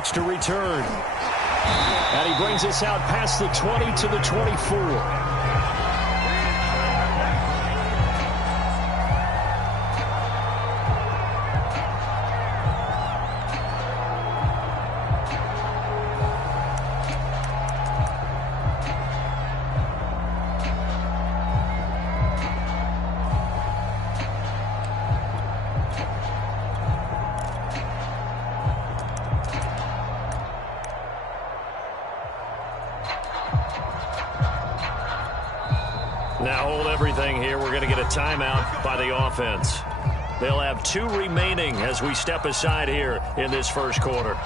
looks to return. And he brings us out past the 20 to the 24. Now hold everything here. We're going to get a timeout by the offense. They'll have 2 remaining as we step aside here in this first quarter.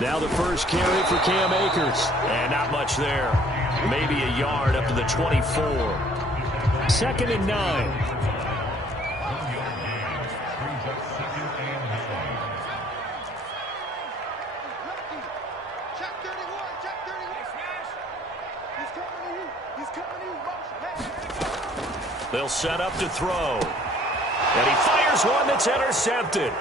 Now the first carry for Cam Akers. And not much there. Maybe a yard up to the 24. 2nd and 9. They'll set up to throw. And he fires one that's intercepted.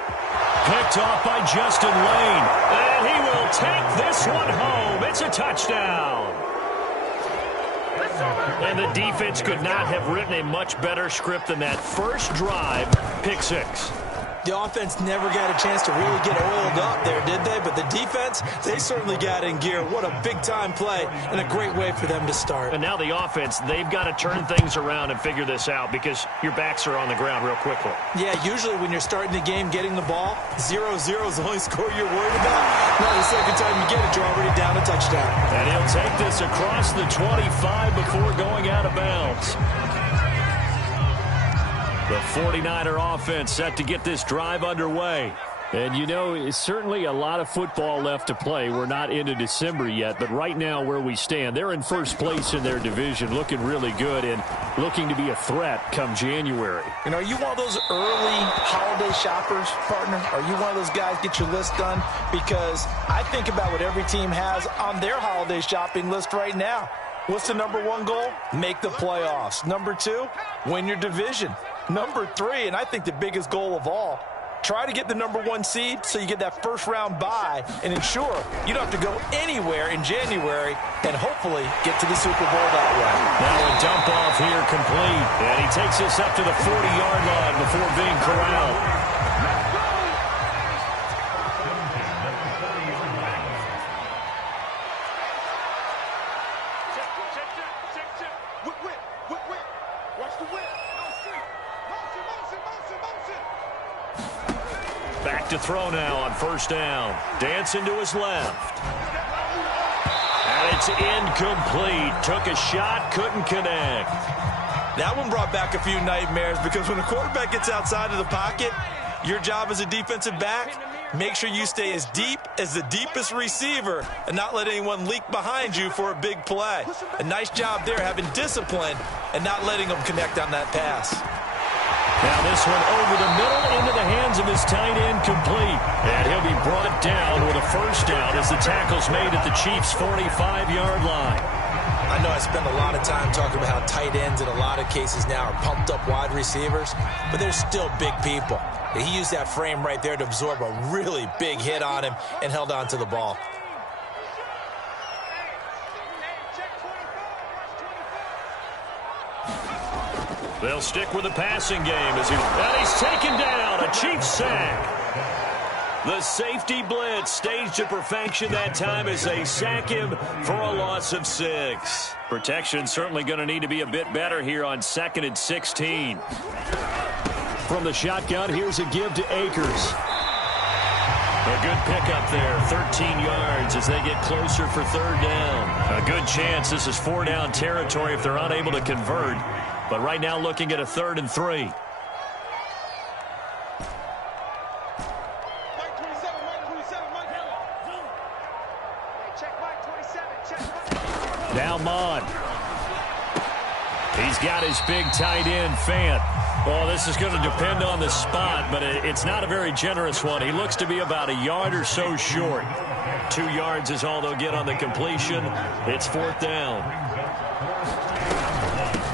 Picked off by Justin Lane. And he will take this one home. It's a touchdown. And the defense could not have written a much better script than that first drive, pick 6. The offense never got a chance to really get oiled up there, did they? But the defense, they certainly got in gear. What a big-time play and a great way for them to start. And now the offense, they've got to turn things around and figure this out because your backs are on the ground real quickly. Yeah, usually when you're starting the game getting the ball, 0-0 is the only score you're worried about. Now the second time you get it, you're already down a touchdown. And he'll take this across the 25 before going out of bounds. The 49er offense set to get this drive underway. And, you know, it's certainly a lot of football left to play. We're not into December yet, but right now where we stand, they're in first place in their division, looking really good and looking to be a threat come January. And are you one of those early holiday shoppers, partner? Are you one of those guys get your list done? Because I think about what every team has on their holiday shopping list right now. What's the number 1 goal? Make the playoffs. Number 2, win your division. Number 3, and I think the biggest goal of all, try to get the number 1 seed so you get that first-round bye and ensure you don't have to go anywhere in January and hopefully get to the Super Bowl that way. Now a dump off here complete, and he takes us up to the 40-yard line before being corralled. Back to throw now on first down. Dancing to his left. And it's incomplete. Took a shot, couldn't connect. That one brought back a few nightmares because when a quarterback gets outside of the pocket, your job as a defensive back, make sure you stay as deep as the deepest receiver and not let anyone leak behind you for a big play. A nice job there having discipline and not letting them connect on that pass. Now this one over the middle into the hands of his tight end complete. And he'll be brought down with a first down as the tackle's made at the Chiefs' 45-yard line. I know I spend a lot of time talking about how tight ends in a lot of cases now are pumped up wide receivers, but they're still big people. He used that frame right there to absorb a really big hit on him and held on to the ball. They'll stick with the passing game as he's taken down. A Chiefs sack. The safety blitz staged to perfection that time as they sack him for a loss of 6. Protection certainly going to need to be a bit better here on 2nd and 16. From the shotgun, here's a give to Akers. A good pickup there, 13 yards as they get closer for 3rd down. A good chance this is 4-down territory if they're unable to convert. But right now looking at a 3rd and 3. Now Mond. He's got his big tight end, Fant. Well, this is going to depend on the spot, but it's not a very generous one. He looks to be about a yard or so short. 2 yards is all they'll get on the completion. It's 4th down.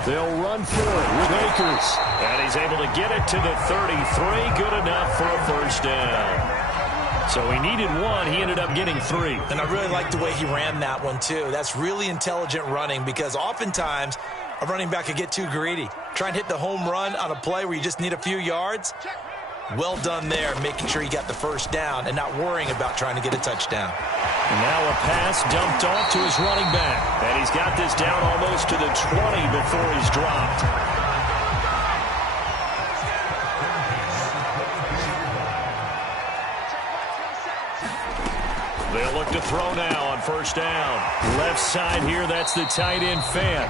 They'll run for it with Akers. And he's able to get it to the 33. Good enough for a first down. So he needed 1. He ended up getting 3. And I really like the way he ran that one, too. That's really intelligent running because oftentimes a running back could get too greedy. Try and hit the home run on a play where you just need a few yards. Well done there, making sure he got the first down and not worrying about trying to get a touchdown. And now a pass dumped off to his running back. And he's got this down almost to the 20 before he's dropped. They'll look to throw now on first down. Left side here, that's the tight end Fant.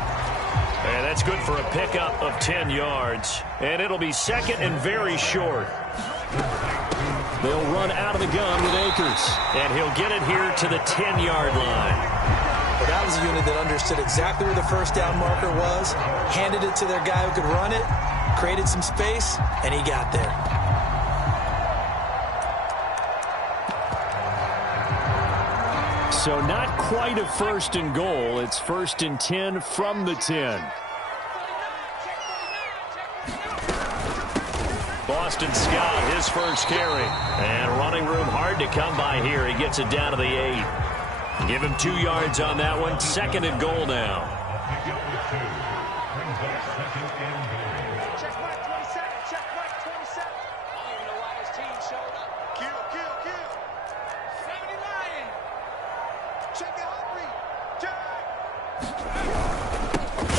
And that's good for a pickup of 10 yards. And it'll be 2nd and very short. They'll run out of the gun with Akers. And he'll get it here to the 10-yard line. Well, that was a unit that understood exactly where the first down marker was, handed it to their guy who could run it, created some space, and he got there. So not quite a 1st and goal. It's 1st and 10 from the 10. Boston Scott, his first carry. And running room hard to come by here. He gets it down to the 8. Give him 2 yards on that one. 2nd and goal now.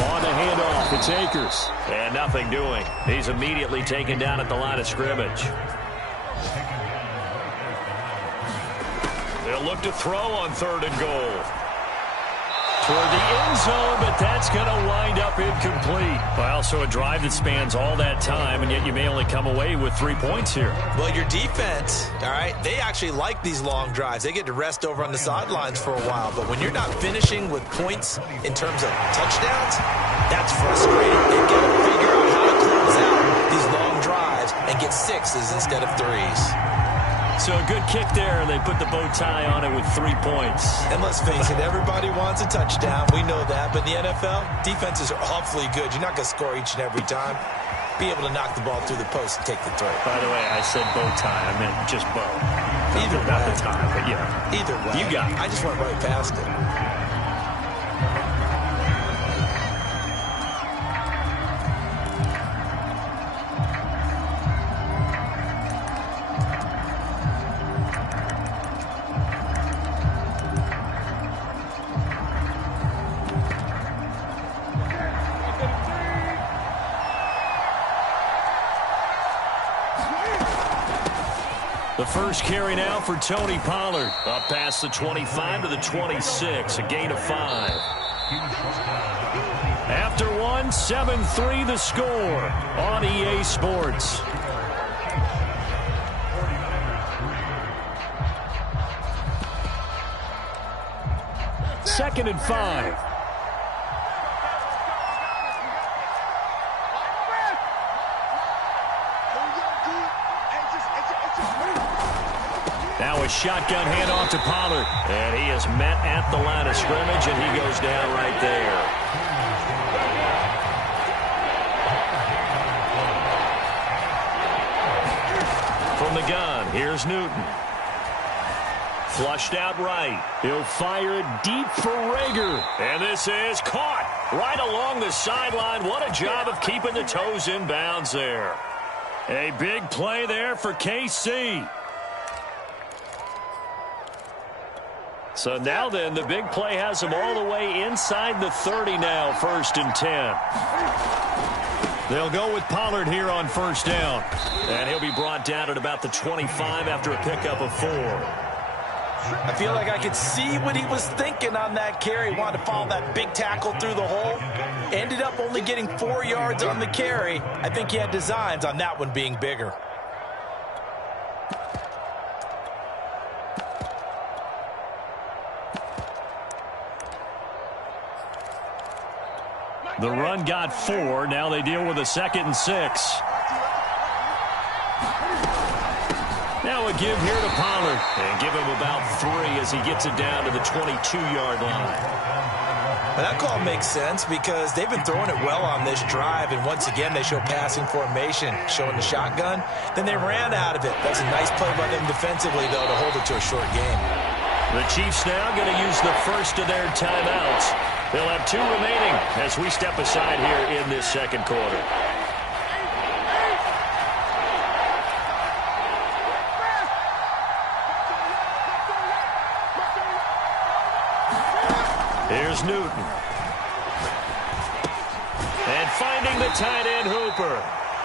On the handoff, it's Akers. And nothing doing. He's immediately taken down at the line of scrimmage. They'll look to throw on 3rd and goal. Toward the end zone, but that's going to wind up incomplete. Well, so a drive that spans all that time, and yet you may only come away with 3 points here. Well, your defense, all right, they actually like these long drives. They get to rest over on the sidelines for a while. But when you're not finishing with points in terms of touchdowns, that's frustrating. They've got to figure out how to close out these long drives and get 6s instead of 3s. So a good kick there, and they put the bow tie on it with 3 points. And let's face it, everybody wants a touchdown. We know that. But in the NFL, defenses are awfully good. You're not going to score each and every time. Be able to knock the ball through the post and take the throw. By the way, I said bow tie. I meant just bow. Either way. Not the tie, but yeah. Either way. You got it. I just went right past it. The first carry now for Tony Pollard. Up past the 25 to the 26, a gain of 5. After 1, 7-3 the score on EA Sports. Second and 5. Now a shotgun handoff to Pollard. And he is met at the line of scrimmage, and he goes down right there. From the gun, here's Newton. Flushed out right. He'll fire it deep for Rager. And this is caught right along the sideline. What a job of keeping the toes in bounds there. A big play there for KC. So now then, the big play has him all the way inside the 30 now, 1st and 10. They'll go with Pollard here on first down. And he'll be brought down at about the 25 after a pickup of 4. I feel like I could see what he was thinking on that carry. Wanted to follow that big tackle through the hole. Ended up only getting 4 yards on the carry. I think he had designs on that one being bigger. The run got 4. Now they deal with a 2nd and 6. Now a give here to Pollard. And give him about 3 as he gets it down to the 22-yard line. Well, that call makes sense because they've been throwing it well on this drive, and once again they show passing formation, showing the shotgun. Then they ran out of it. That's a nice play by them defensively, though, to hold it to a short game. The Chiefs now going to use the first of their timeouts. They'll have 2 remaining as we step aside here in this second quarter. Here's Newton. And finding the tight end, Hooper.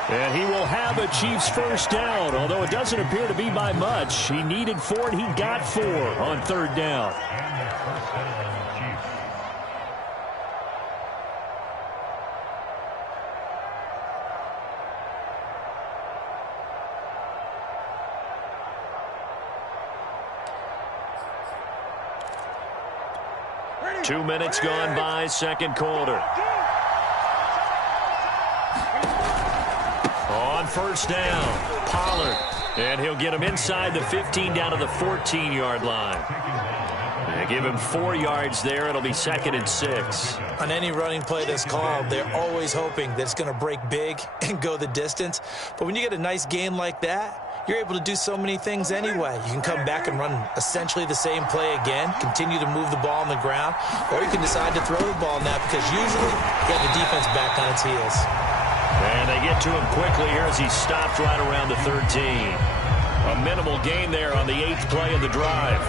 And he will have a Chiefs first down, although it doesn't appear to be by much. He needed 4, and he got 4 on 3rd down. Two minutes gone by, second quarter. On first down, Pollard. And he'll get him inside the 15 down to the 14-yard line. They give him 4 yards there. It'll be 2nd and 6. On any running play that's called, they're always hoping that it's going to break big and go the distance. But when you get a nice gain like that, you're able to do so many things anyway. You can come back and run essentially the same play again, continue to move the ball on the ground, or you can decide to throw the ball now because usually you have the defense back on its heels. And they get to him quickly here as he stopped right around the 13. A minimal gain there on the 8th play of the drive.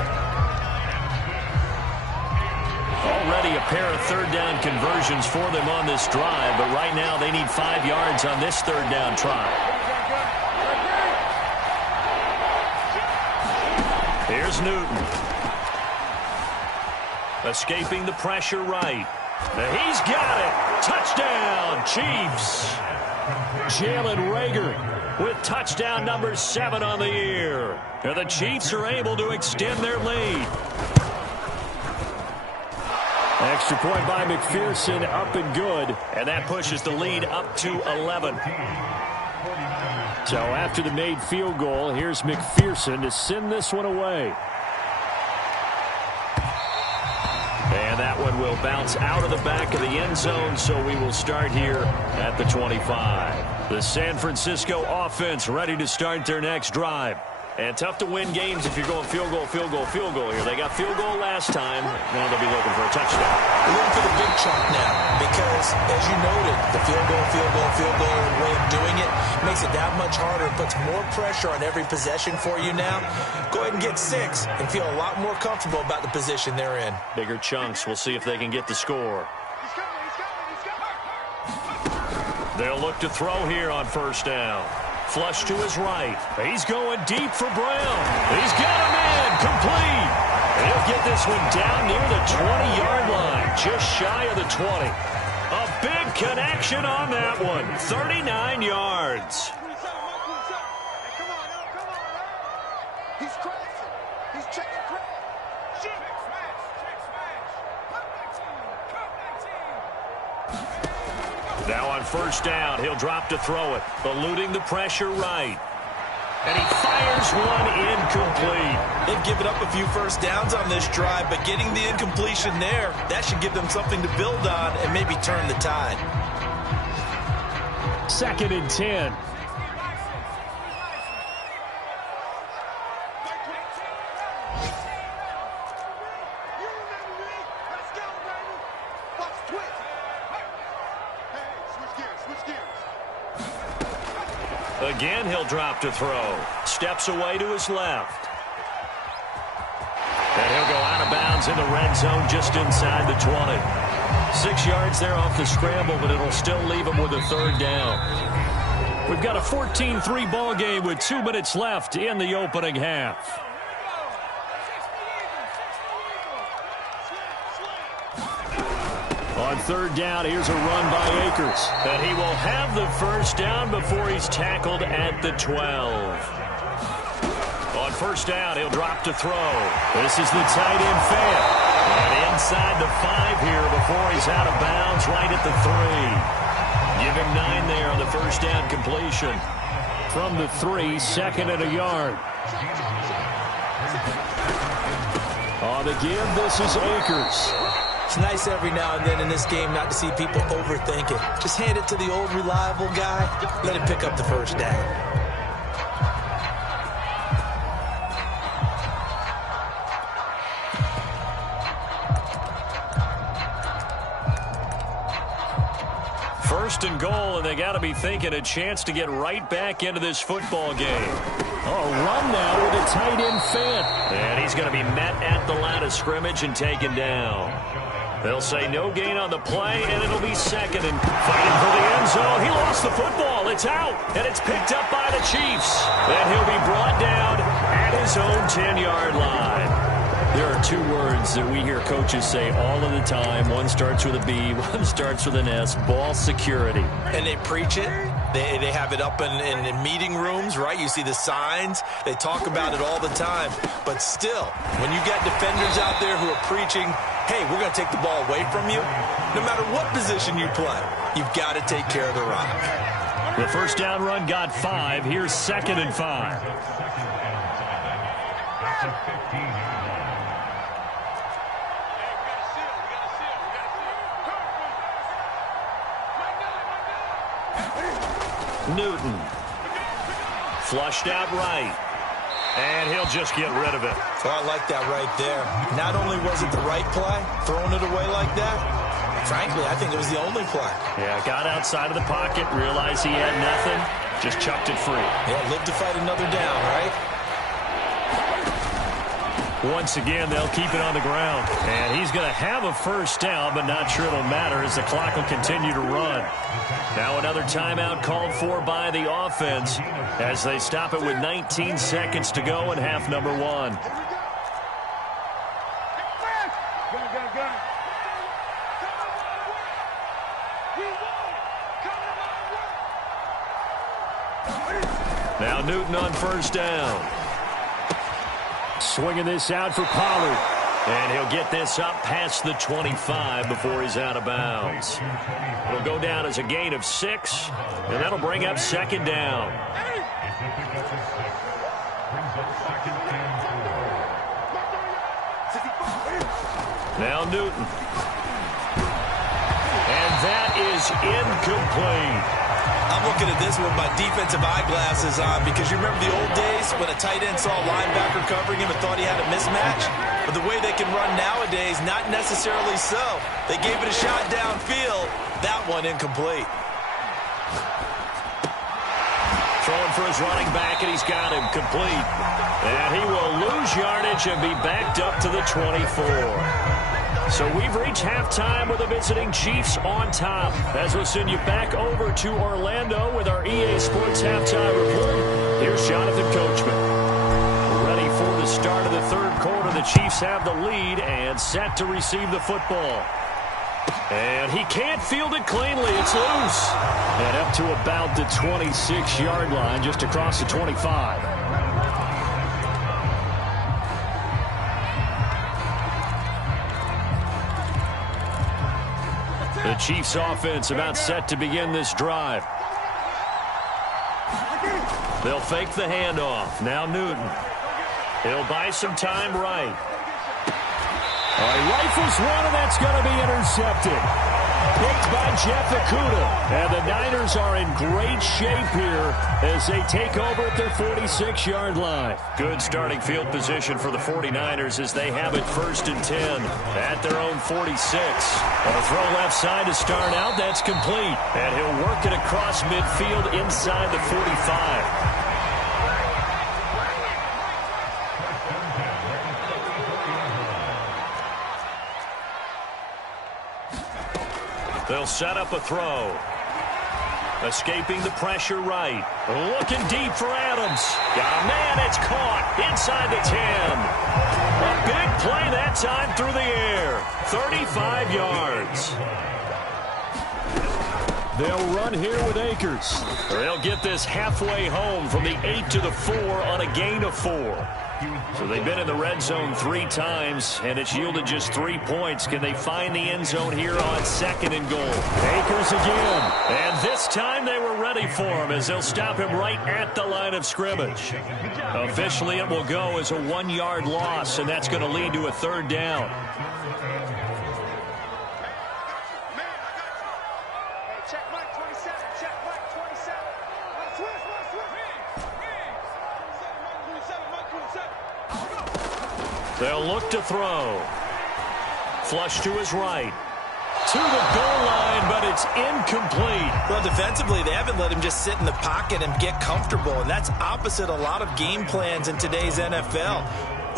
Already a pair of 3rd down conversions for them on this drive, but right now they need 5 yards on this 3rd down try. Here's Newton. Escaping the pressure right. He's got it. Touchdown, Chiefs. Jalen Reagor with touchdown number 7 on the year. And the Chiefs are able to extend their lead. Extra point by McPherson, up and good. And that pushes the lead up to 11. So after the made field goal, here's McPherson to send this one away. And that one will bounce out of the back of the end zone, so we will start here at the 25. The San Francisco offense ready to start their next drive. And tough to win games if you're going field goal, field goal, field goal here. They got field goal last time. Now they'll be looking for a touchdown. They're looking for the big chunk now because, as you noted, the field goal way of doing it makes it that much harder and puts more pressure on every possession for you now. Go ahead and get 6 and feel a lot more comfortable about the position they're in. Bigger chunks. We'll see if they can get the score. They'll look to throw here on first down. Flush to his right. He's going deep for Brown. He's got him in. Complete. And he'll get this one down near the 20-yard line. Just shy of the 20. A big connection on that one. 39 yards. He's crashing. He's checking crash. Now on first down, he'll drop to throw it, eluding the pressure right. And he fires one incomplete. They've given up a few first downs on this drive, but getting the incompletion there, that should give them something to build on and maybe turn the tide. 2nd and 10. Again, he'll drop to throw. Steps away to his left. And he'll go out of bounds in the red zone just inside the 20. 6 yards there off the scramble, but it'll still leave him with a 3rd down. We've got a 14-3 ball game with 2 minutes left in the opening half. On 3rd down, here's a run by Akers. And he will have the first down before he's tackled at the 12. On first down, he'll drop to throw. This is the tight end fan. And inside the 5 here before he's out of bounds right at the 3. Give him 9 there on the first down completion. From the 3, 2nd and a yard. On the give, this is Akers. It's nice every now and then in this game not to see people overthink it. Just hand it to the old reliable guy. Let him pick up the first down. First and goal, and they got to be thinking a chance to get right back into this football game. A run now with a tight end Fant. And he's going to be met at the line of scrimmage and taken down. They'll say no gain on the play, and it'll be 2nd and fighting for the end zone. He lost the football. It's out, and it's picked up by the Chiefs. Then he'll be brought down at his own 10-yard line. There are 2 words that we hear coaches say all of the time. One starts with a B, one starts with an S, ball security. And they preach it. They have it up in meeting rooms, right? You see the signs. They talk about it all the time. But still, when you got defenders out there who are preaching, hey, we're going to take the ball away from you, no matter what position you play, you've got to take care of the rock. The first down run got 5. Here's 2nd and 5. Newton. Flushed out right. And he'll just get rid of it. Oh, I like that right there. Not only was it the right play, throwing it away like that, frankly, I think it was the only play. Yeah, got outside of the pocket, realized he had nothing, just chucked it free. Yeah, live to fight another down, right? Once again, they'll keep it on the ground. And he's going to have a first down, but not sure it'll matter as the clock will continue to run. Now another timeout called for by the offense as they stop it with 19 seconds to go in half number 1. Now Newton on first down. Swinging this out for Pollard. And he'll get this up past the 25 before he's out of bounds. It'll go down as a gain of 6, and that'll bring up 2nd down. Now Newton. And that is incomplete. I'm looking at this with my defensive eyeglasses on because you remember the old days when a tight end saw a linebacker covering him and thought he had a mismatch? But the way they can run nowadays, not necessarily so. They gave it a shot downfield. That one incomplete. Throwing for his running back, and he's got him complete. And he will lose yardage and be backed up to the 24. So we've reached halftime with the visiting Chiefs on top. As we'll send you back over to Orlando with our EA Sports Halftime Report, here's Jonathan Coachman. Ready for the start of the 3rd quarter. The Chiefs have the lead and set to receive the football. And he can't field it cleanly. It's loose. And up to about the 26-yard line, just across the 25. The Chiefs offense about set to begin this drive. They'll fake the handoff. Now Newton. He'll buy some time right. Rifles one, and that's going to be intercepted. Picked by Jeff Okudah. And the Niners are in great shape here as they take over at their 46-yard line. Good starting field position for the 49ers as they have it 1st and 10 at their own 46. A throw left side to start out. That's complete. And he'll work it across midfield inside the 45. They'll set up a throw. Escaping the pressure right. Looking deep for Adams. Got a man, it's caught inside the 10. A big play that time through the air. 35 yards. They'll run here with Akers. They'll get this halfway home from the 8 to the 4 on a gain of 4. So they've been in the red zone 3 times, and it's yielded just 3 points. Can they find the end zone here on 2nd and goal? Akers again. And this time they were ready for him as they'll stop him right at the line of scrimmage. Officially, it will go as a 1-yard loss, and that's going to lead to a 3rd down. They'll look to throw. Flush to his right. To the goal line, but it's incomplete. Well, defensively, they haven't let him just sit in the pocket and get comfortable, and that's opposite a lot of game plans in today's NFL.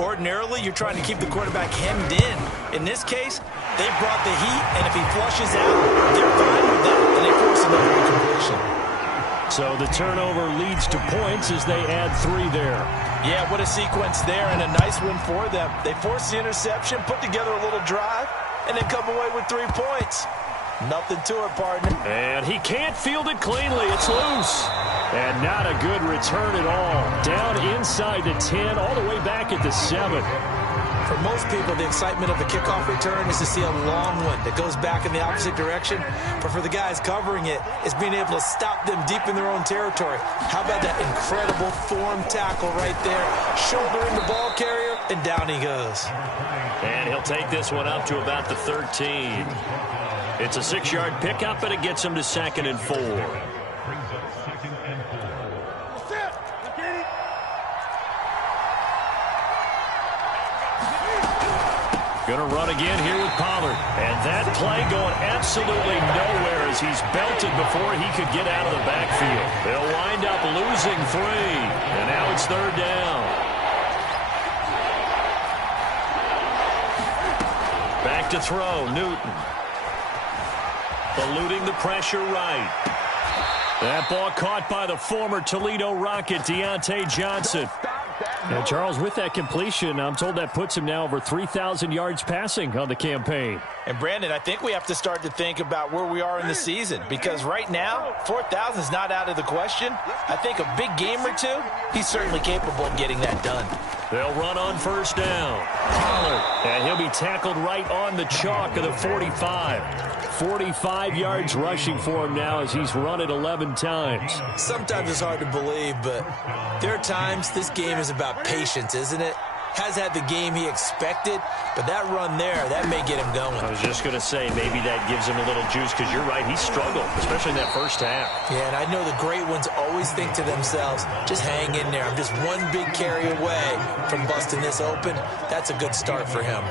Ordinarily, you're trying to keep the quarterback hemmed in. In this case, they brought the heat, and if he flushes out, they're fine with that, and they force another incompletion. So the turnover leads to points as they add 3 there. Yeah, what a sequence there, and a nice win for them. They forced the interception, put together a little drive, and then come away with 3 points. Nothing to it, partner. And he can't field it cleanly. It's loose. And not a good return at all. Down inside the 10, all the way back at the 7. For most people, the excitement of a kickoff return is to see a long one that goes back in the opposite direction. But for the guys covering it, it's being able to stop them deep in their own territory. How about that incredible form tackle right there? Shouldering the ball carrier, and down he goes. And he'll take this one up to about the 13. It's a 6-yard pickup, and it gets him to 2nd and 4. Going to run again here with Pollard. And that play going absolutely nowhere as he's belted before he could get out of the backfield. They'll wind up losing 3. And now it's 3rd down. Back to throw, Newton. Eluding the pressure right. That ball caught by the former Toledo Rocket, Deontay Johnson. Now, Charles, with that completion, I'm told that puts him now over 3,000 yards passing on the campaign. And, Brandon, I think we have to start to think about where we are in the season because right now, 4,000 is not out of the question. I think a big game or 2, he's certainly capable of getting that done. They'll run on 1st down. Pollard, and he'll be tackled right on the chalk of the 45. 45 yards rushing for him now as he's run it 11 times. Sometimes it's hard to believe, but there are times this game is about patience, isn't it? Has had the game he expected, but that run there, that may get him going. I was just going to say, maybe that gives him a little juice because you're right, he struggled, especially in that first half. Yeah, and I know the great ones always think to themselves, just hang in there. I'm just one big carry away from busting this open. That's a good start for him.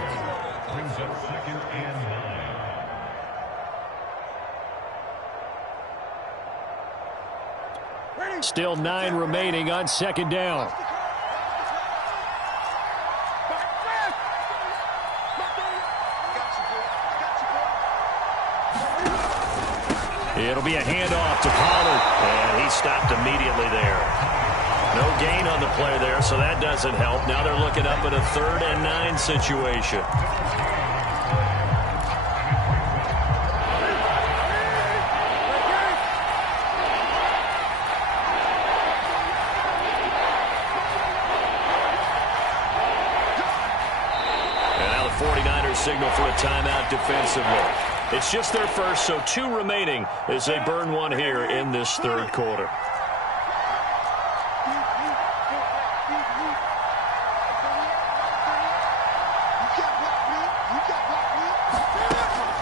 Still 9 remaining on 2nd down. It'll be a handoff to Pollard, and he stopped immediately there. No gain on the play there, so that doesn't help. Now they're looking up at a 3rd and 9 situation. Signal for a timeout defensively. It's just their first, so 2 remaining as they burn 1 here in this 3rd quarter.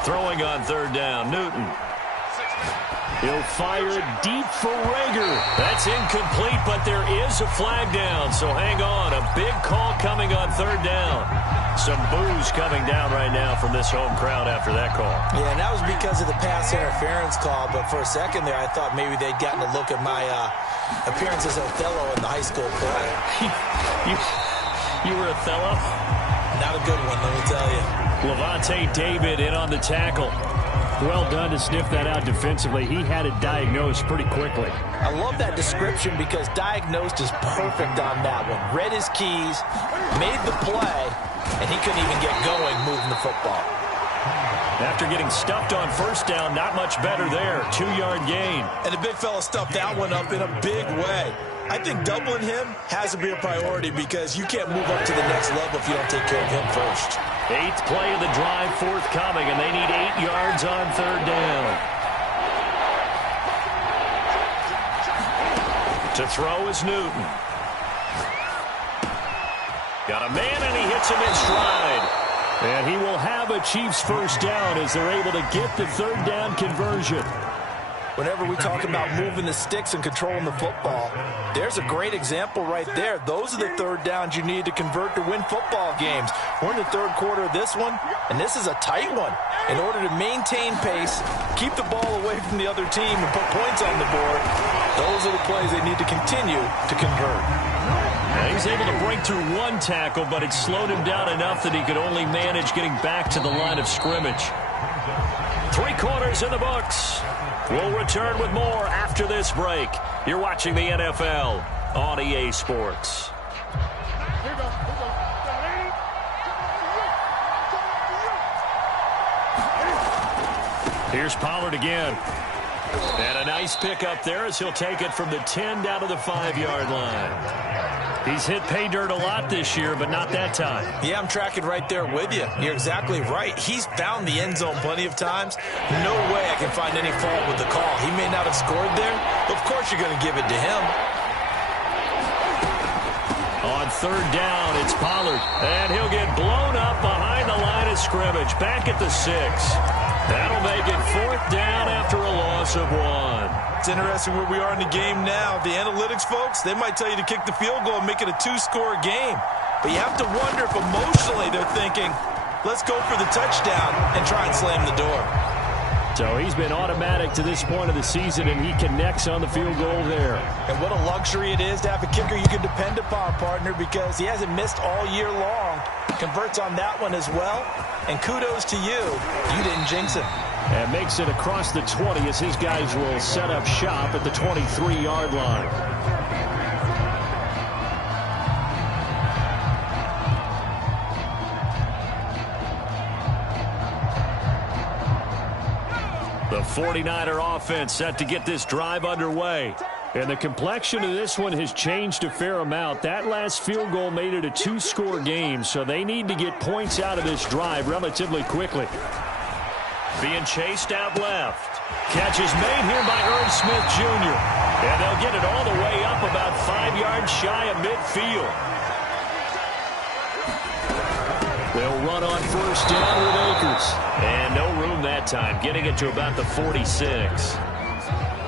Throwing on 3rd down, Newton. He'll fire it deep for Rager. That's incomplete, but there is a flag down, so hang on. A big call coming on 3rd down. Some boos coming down right now from this home crowd after that call. Yeah, and that was because of the pass interference call, but for a second there I thought maybe they'd gotten a look at my appearance as Othello in the high school play. You were Othello? Not a good one, let me tell you. Levante David in on the tackle. Well done to sniff that out defensively. He had it diagnosed pretty quickly. I love that description because diagnosed is perfect on that one. Read his keys, made the play, and he couldn't even get going moving the football. After getting stuffed on first down, not much better there. 2-yard gain. And the big fella stuffed that one up in a big way. I think doubling him has to be a priority because you can't move up to the next level if you don't take care of him first. 8th play of the drive forthcoming, and they need 8 yards on 3rd down. To throw is Newton. Got a man, and he hits him in stride. And he will have a Chiefs first down as they're able to get the 3rd down conversion. Whenever we talk about moving the sticks and controlling the football, there's a great example right there. Those are the 3rd downs you need to convert to win football games. We're in the 3rd quarter of this one, and this is a tight one. In order to maintain pace, keep the ball away from the other team, and put points on the board, those are the plays they need to continue to convert. Now he's able to break through 1 tackle, but it slowed him down enough that he could only manage getting back to the line of scrimmage. 3 quarters in the books. We'll return with more after this break. You're watching the NFL on EA Sports. Here's Pollard again. And a nice pickup there as he'll take it from the 10 down to the 5-yard line. He's hit pay dirt a lot this year, but not that time. Yeah, I'm tracking right there with you. You're exactly right. He's found the end zone plenty of times. No way I can find any fault with the call. He may not have scored there. Of course you're going to give it to him. On 3rd down, it's Pollard. And he'll get blown up behind the line of scrimmage. Back at the 6. That'll make it 4th down after a loss of 1. It's interesting where we are in the game now. The analytics folks, they might tell you to kick the field goal and make it a 2-score game. But you have to wonder if emotionally they're thinking, let's go for the touchdown and try and slam the door. So he's been automatic to this point of the season, and he connects on the field goal there. And what a luxury it is to have a kicker you can depend upon, partner, because he hasn't missed all year long. Converts on that one as well. And kudos to you. You didn't jinx him. And makes it across the 20 as his guys will set up shop at the 23-yard line. The 49er offense set to get this drive underway. And the complexion of this one has changed a fair amount. That last field goal made it a 2-score game, so they need to get points out of this drive relatively quickly. Being chased out left. Catch is made here by Irv Smith Jr. And they'll get it all the way up about 5 yards shy of midfield. They'll run on 1st down with Akers. And no room that time, getting it to about the 46.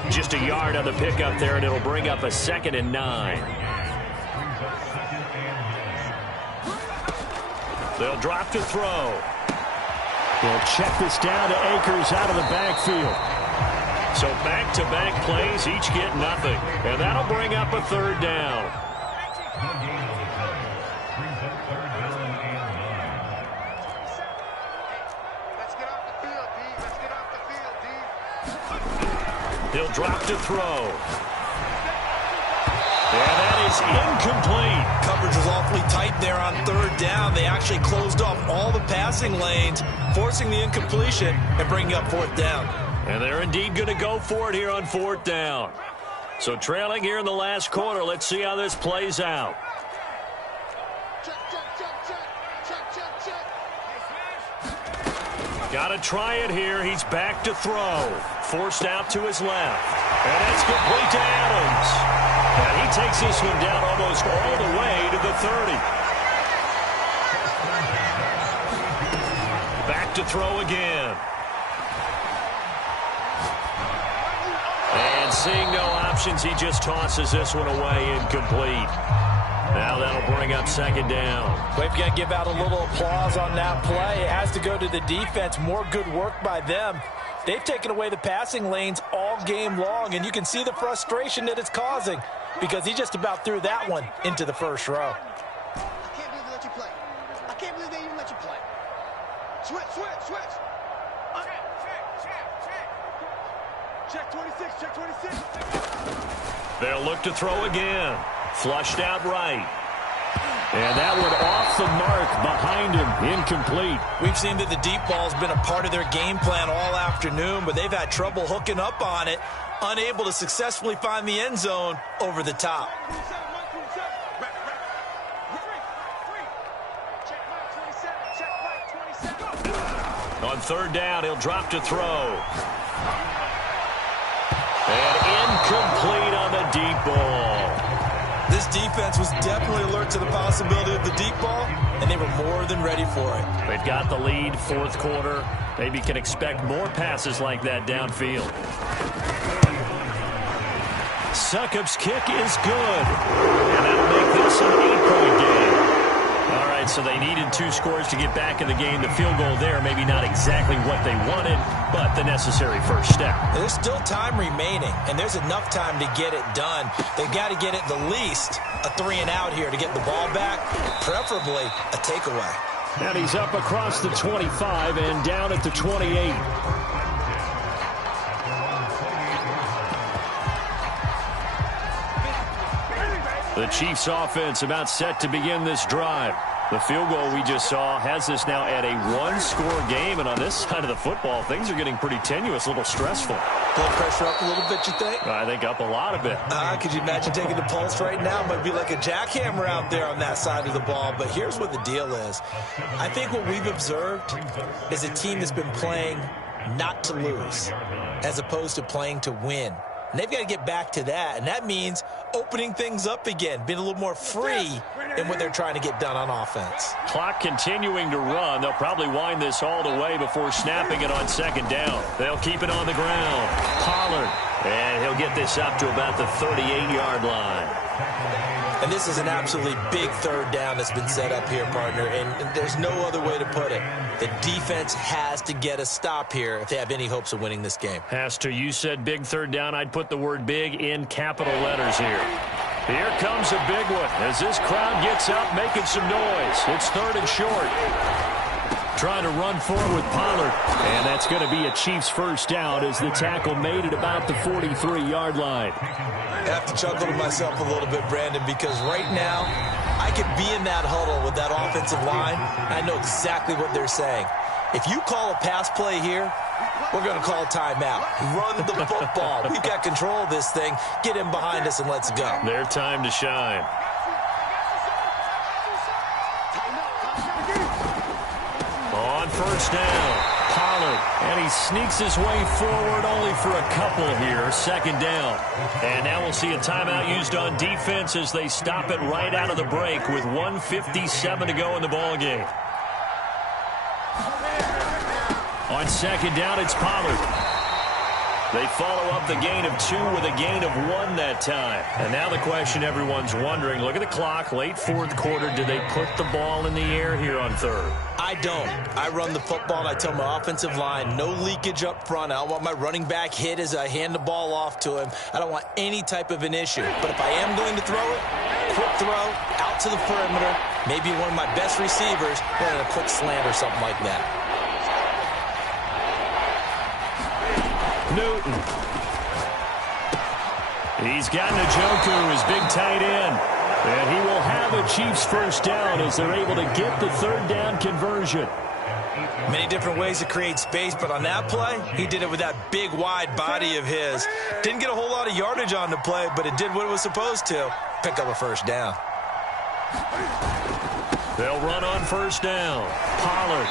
Just a yard on the pickup there, and it'll bring up a 2nd and 9. They'll drop to throw. They'll check this down to Akers out of the backfield. So back-to-back plays, each get nothing. And that'll bring up a 3rd down. He'll drop to throw. And that is incomplete. Coverage was awfully tight there on 3rd down. They actually closed off all the passing lanes, forcing the incompletion and bringing up 4th down. And they're indeed going to go for it here on 4th down. So trailing here in the last quarter. Let's see how this plays out. Got to try it here. He's back to throw. Forced out to his left. And that's complete to Adams. And he takes this one down almost all the way to the 30. Back to throw again. And seeing no options, he just tosses this one away, incomplete. Now that'll bring up 2nd down. We've got to give out a little applause on that play. It has to go to the defense. More good work by them. They've taken away the passing lanes all game long, and you can see the frustration that it's causing because he just about threw that one into the 1st row. I can't believe they let you play. I can't believe they even let you play. Switch. Check 26, check 26. They'll look to throw again. Flushed out right. And that one off the mark behind him, incomplete. We've seen that the deep ball's been a part of their game plan all afternoon, but they've had trouble hooking up on it, unable to successfully find the end zone over the top. On third down, he'll drop to throw. And incomplete on the deep ball. This defense was definitely alert to the possibility of the deep ball, and they were more than ready for it. They've got the lead, fourth quarter. Maybe can expect more passes like that downfield. Succop's kick is good. And that'll make this an 8-point game. All right, so they needed 2 scores to get back in the game. The field goal there, maybe not exactly what they wanted, but the necessary first step. There's still time remaining, and there's enough time to get it done. They've got to get at the least a 3-and-out here to get the ball back, preferably a takeaway. And he's up across the 25 and down at the 28. The Chiefs offense about set to begin this drive. The field goal we just saw has this now at a 1-score game, and on this side of the football, things are getting pretty tenuous, a little stressful. Blood pressure up a little bit, you think? I think up a lot of it. Could you imagine taking the pulse right now? It might be like a jackhammer out there on that side of the ball, but here's what the deal is. I think what we've observed is a team that's been playing not to lose as opposed to playing to win. And they've got to get back to that, and that means opening things up again, being a little more free in what they're trying to get done on offense. Clock continuing to run. They'll probably wind this all the way before snapping it on second down. They'll keep it on the ground. Pollard, and he'll get this up to about the 38-yard line. And this is an absolutely big third down that's been set up here, partner, and there's no other way to put it. The defense has to get a stop here if they have any hopes of winning this game. Has to. You said big third down. I'd put the word big in capital letters here. Here comes a big one as this crowd gets up making some noise. It's third and short. Trying to run forward with Pollard. And that's going to be a Chiefs first down as the tackle made at about the 43-yard line. I have to chuckle to myself a little bit, Brandon, because right now I could be in that huddle with that offensive line. I know exactly what they're saying. If you call a pass play here, we're going to call a timeout. Run the football. We've got control of this thing. Get in behind us and let's go. Their time to shine. On first down, Pollard, and he sneaks his way forward only for a couple here, second down. And now we'll see a timeout used on defense as they stop it right out of the break with 1:57 to go in the ballgame. On second down, it's Pollard. They follow up the gain of 2 with a gain of 1 that time. And now the question everyone's wondering, look at the clock, late fourth quarter, do they put the ball in the air here on third? I don't. I run the football, and I tell my offensive line, no leakage up front. I don't want my running back hit as I hand the ball off to him. I don't want any type of an issue. But if I am going to throw it, quick throw, out to the perimeter, maybe one of my best receivers, running a quick slant or something like that. Newton. He's got Njoku, his big tight end. And he will have a Chiefs first down as they're able to get the third down conversion. Many different ways to create space, but on that play, he did it with that big, wide body of his. Didn't get a whole lot of yardage on the play, but it did what it was supposed to. Pick up a first down. They'll run on first down. Pollard.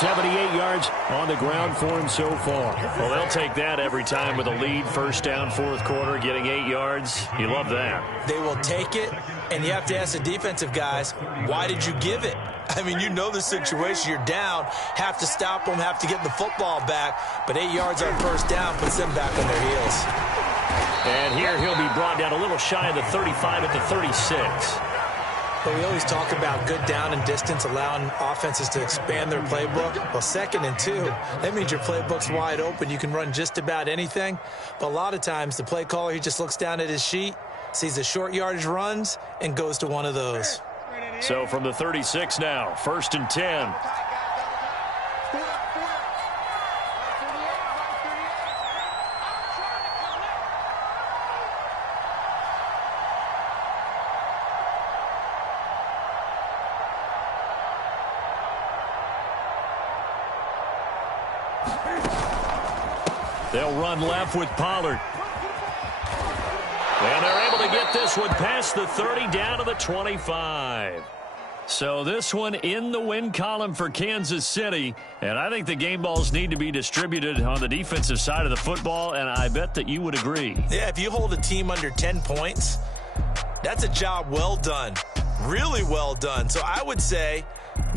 78 yards on the ground for him so far. Well, they'll take that every time with a lead. First down, fourth quarter, getting 8 yards. You love that. They will take it, and you have to ask the defensive guys, why did you give it? I mean, you know the situation. You're down, have to stop them, have to get the football back, but 8 yards on first down puts them back on their heels. And here he'll be brought down a little shy of the 35 at the 36. But we always talk about good down and distance, allowing offenses to expand their playbook. Well, 2nd and 2, that means your playbook's wide open. You can run just about anything. But a lot of times, the play caller, he just looks down at his sheet, sees the short yardage runs, and goes to one of those. So from the 36 now, 1st and 10. They'll run left with Pollard. And they're able to get this one past the 30 down to the 25. So this one in the win column for Kansas City. And I think the game balls need to be distributed on the defensive side of the football, and I bet that you would agree. Yeah, if you hold a team under 10 points, that's a job well done. Really well done. So I would say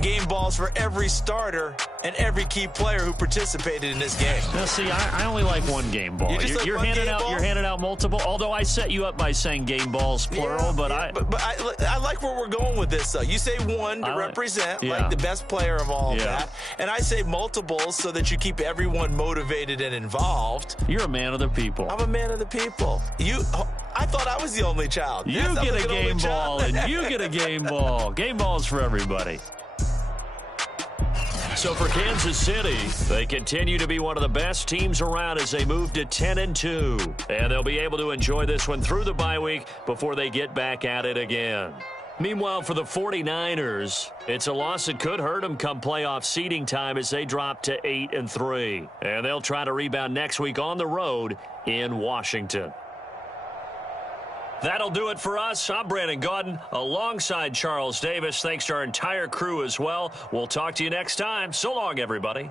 game balls for every starter and every key player who participated in this game. Now, see, I only like one game ball. You're handing out multiple. Although I set you up by saying game balls plural, but I like where we're going with this. Though you say one to represent like the best player of all of that, and I say multiples so that you keep everyone motivated and involved. You're a man of the people. I'm a man of the people. I thought I was the only child. You get a game ball, and you get a game ball. Game balls for everybody. So for Kansas City, they continue to be one of the best teams around as they move to 10-2. And they'll be able to enjoy this one through the bye week before they get back at it again. Meanwhile, for the 49ers, it's a loss that could hurt them come playoff seeding time as they drop to 8-3. And they'll try to rebound next week on the road in Washington. That'll do it for us. I'm Brandon Gaudin alongside Charles Davis. Thanks to our entire crew as well. We'll talk to you next time. So long, everybody.